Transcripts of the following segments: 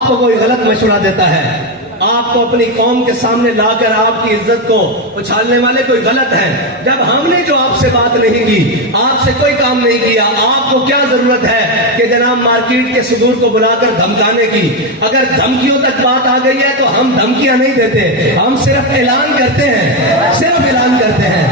آپ کو کوئی غلط مشورہ دیتا ہے، آپ کو اپنی قوم کے سامنے لا کر آپ کی عزت کو اچھالنے والے کوئی غلط ہے، جب ہم نے جو آپ سے بات نہیں کی، آپ سے کوئی کام نہیں کیا، آپ کو کیا ضرورت ہے کہ جناب مارکیٹ کے صدور کو بلا کر دھمکانے کی؟ اگر دھمکیوں تک بات آ گئی ہے تو ہم دھمکیاں نہیں دیتے، ہم صرف اعلان کرتے ہیں، صرف اعلان کرتے ہیں۔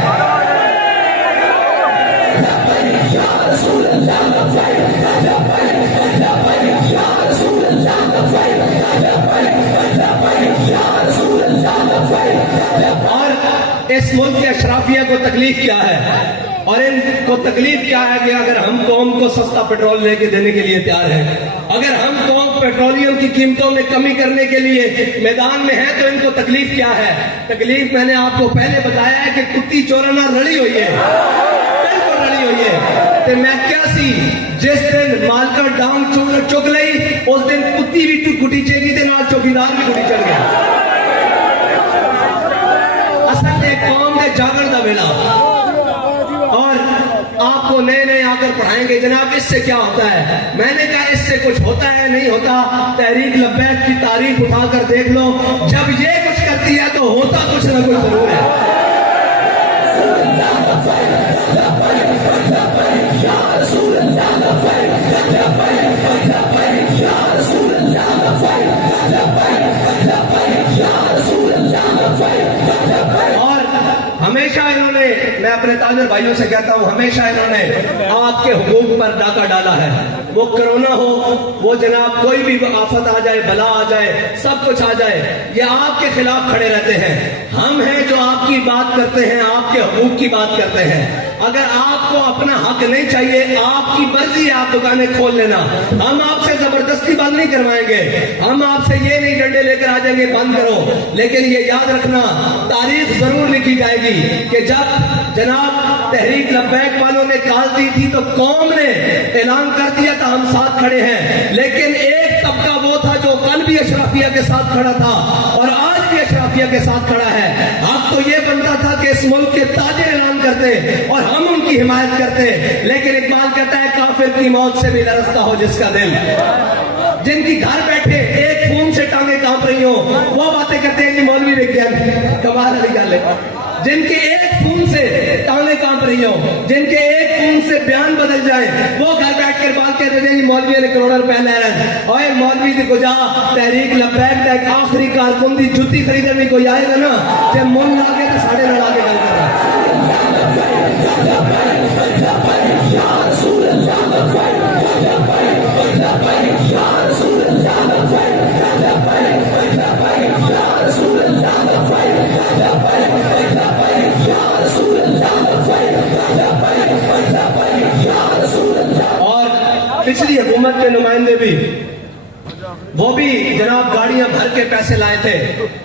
اور اس ملک کے اشرافیہ کو تکلیف کیا ہے، اور ان کو تکلیف کیا ہے کہ اگر ہم قوم کو سستا پیٹرول لے کے دینے کے لیے تیار ہیں، اگر ہم قوم پیٹرولیم کی قیمتوں میں کمی کرنے کے لیے میدان میں ہیں تو ان کو تکلیف کیا ہے؟ تکلیف میں نے آپ کو پہلے بتایا ہے کہ کتی چورنا رڑی ہوئی ہے، بالکل رڑی ہوئی ہے۔ تو میں کیا سی جس دن مالکا ڈانگ چک لئی اس دن کتی بھی کٹی چیگی دے نال چوکیدار بھی کٹی چڑھ گیا۔ اصل ایک قوم دے جاگن دا ویلا، اور آپ کو نئے نئے آ کر پڑھائیں گے جناب اس سے کیا ہوتا ہے۔ میں نے کہا اس سے کچھ ہوتا ہے نہیں ہوتا، تحریک لبیک کی تاریخ اٹھا کر دیکھ لو، جب یہ کچھ کرتی ہے تو ہوتا کچھ نہ کچھ ضرور ہے۔ اور ہمیشہ انہوں نے، میں اپنے تاجر بھائیوں سے کہتا ہوں، ہمیشہ انہوں نے آپ کے حقوق پر ڈاکہ ڈالا ہے، وہ کرونا ہو، وہ جناب کوئی بھی آفت آ جائے، بلا آ جائے، سب کچھ آ جائے، یہ آپ کے خلاف کھڑے رہتے ہیں۔ ہم ہیں جو آپ کی بات کرتے ہیں، آپ کے حقوق کی بات کرتے ہیں۔ اگر آپ کو اپنا حق نہیں چاہیے، آپ کی مرضی ہے، آپ دکانیں کھول لینا، ہم آپ سے زبردستی بند نہیں کروائیں گے، ہم آپ سے یہ نہیں ڈنڈے لے کر آ جائیں گے بند کرو، لیکن یہ یاد رکھنا تاریخ ضرور لکھی جائے گی کہ جب جناب تحریک لبیک والوں نے کال دی تھی تو قوم نے اعلان کر دیا تھا ہم ساتھ کھڑے ہیں، لیکن ایک طبقہ وہ تھا جو کل بھی اشرافیہ کے ساتھ کھڑا تھا اور آج بھی اشرافیہ کے ساتھ کھڑا ہے۔ اب تو یہ بنتا تھا کہ اس ملک کے تاجر اعلان کرتے اور ہم ان کی حمایت کرتے، لیکن اقبال کہتا ہے کافر کی موت سے بھی لرزتا ہو جس کا دل۔ جن کی گھر بیٹھے ایک فون سے ٹانگیں کانپ رہی ہوں وہ باتیں کرتے ہیں کہ مولوی وگیان، کمال علی گل ہے۔ جن کے ایک فون سے ٹانگیں کانپ رہی ہوں، جن کے ایک فون سے بیان بدل جائیں، وہ گھر بیٹھ کر بات کہتے ہیں مولوی نے کروڑوں روپے لے رہے ہیں۔ اور مولوی دی کو جا تحریک لبیک کا ایک آخری کارکن دی جوتی خریدنے کوئی آئے گا نا، جب من لا کے تو ساڑھے نہ لا کے گل کر رہا ہے۔ اور پچھلی حکومت کے نمائندے بھی، وہ بھی جناب گاڑیاں بھر کے پیسے لائے تھے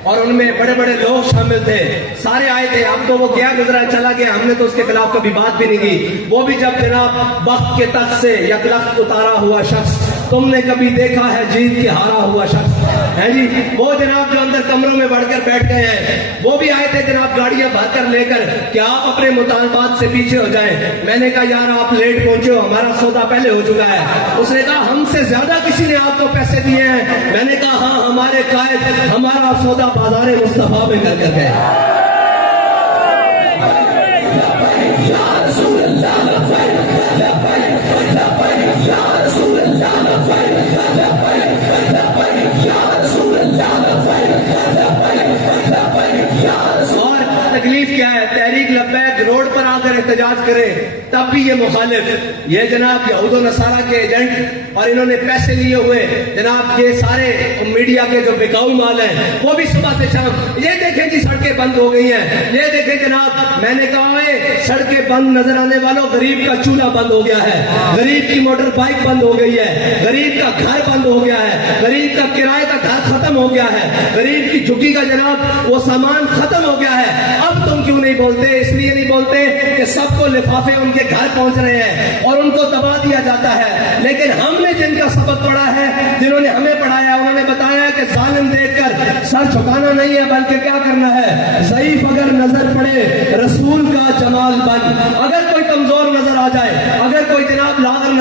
اور ان میں بڑے بڑے لوگ شامل تھے، سارے آئے تھے۔ اب تو وہ گیا گزرا چلا گیا، ہم نے تو اس کے خلاف کبھی بات بھی نہیں کی۔ وہ بھی جب جناب وقت کے تخت سے یکلخت اتارا ہوا شخص، تم نے کبھی دیکھا ہے جیت کے ہارا ہوا شخص ہے جی، وہ جناب جو اندر کمروں میں بڑھ کر بیٹھ گئے ہیں، وہ بھی آئے تھے جناب گاڑیاں بھر کر لے کر کہ آپ اپنے مطالبات سے پیچھے ہو جائیں۔ میں نے کہا یار آپ لیٹ پہنچے ہو، ہمارا سودا پہلے ہو چکا ہے۔ اس نے کہا ہم سے زیادہ کسی نے آپ کو پیسے دیے ہیں۔ میں نے کہا ہاں ہمارے قائد ہمارا سودا بازار مصطفیٰ میں کر کر گئے۔ اور تکلیف کیا ہے؟ تحریک لبیک روڈ پر آ کر احتجاج کرے تب بھی یہ مخالف، یہ جناب یہود و نصارہ کے ایجنٹ اور انہوں نے پیسے لیے ہوئے جناب یہ سارے میڈیا کے جو بکاؤ مال ہیں وہ بھی صبح سے شام، یہ دیکھیں کہ سڑکیں بند ہو گئی ہیں، یہ دیکھیں جناب میں نے کہا ہے سڑکیں بند نظر آنے والوں، غریب کا چولہا بند ہو گیا ہے، غریب کی موٹر بائک بند ہو گئی ہے، غریب کا گھر بند ہو گیا ہے، غریب کا کرائے کا گھر ختم ہو گیا ہے، غریب کی جھگی کا جناب وہ سامان ختم ہو گیا ہے۔ اب تم کیوں نہیں بولتے؟ اس لیے نہیں بولتے کہ سب کو لفافے ان کے گھر پہنچ رہے ہیں اور ان کو دبا دیا جاتا ہے، لیکن ہم نے جن کا سبق پڑھا ہے، جنہوں نے ہمیں پڑھایا، انہوں نے بتایا کہ ظالم دیکھ کر سر جھکانا نہیں ہے بلکہ کیا کرنا ہے، ضعیف اگر نظر پڑے رسول کا جمال بن، اگر کوئی کمزور نظر آ جائے، اگر کوئی جناب لاغر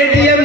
ATM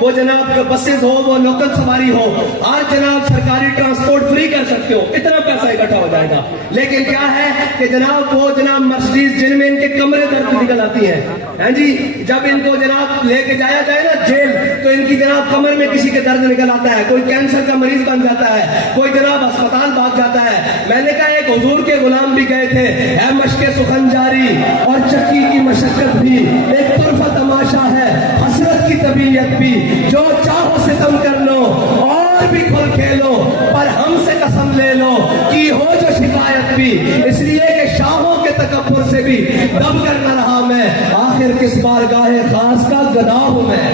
وہ جناب بسز ہو, وہ لوکل سواری ہو, اور جناب سرکاری ٹرانسپورٹ فری کر سکتے ہو, اتنا پیسہ اکٹھا ہو جائے گا. لیکن کیا ہے کہ جناب وہ جناب مرسڈیز جن میں ان کے کمرے درد نکل آتی ہیں, ہیں جی, جب ان کو جناب لے کے جایا جائے نا جیل, تو ان کی جناب کمر میں کسی کے درد نکل آتا ہے, کوئی کینسر کا مریض بن جاتا ہے, کوئی جناب اسپتال بھاگ جاتا ہے. میں نے کہا ایک حضور کے غلام بھی گئے تھے, ہے مشق سخن جاری اور چکی کی مشقت بھی, ایک طرفہ تماشا ہے حسرت کی طبیعت بھی, جو چاہو ستم کر لو اور بھی کھل کھیلو, پر ہم سے قسم لے لو کی ہو جو شکایت بھی, اس لیے کہ شاہوں کے تکبر سے بھی دب کر نہ رہا میں, آخر کس بارگاہ خاص کا گدا ہوں میں.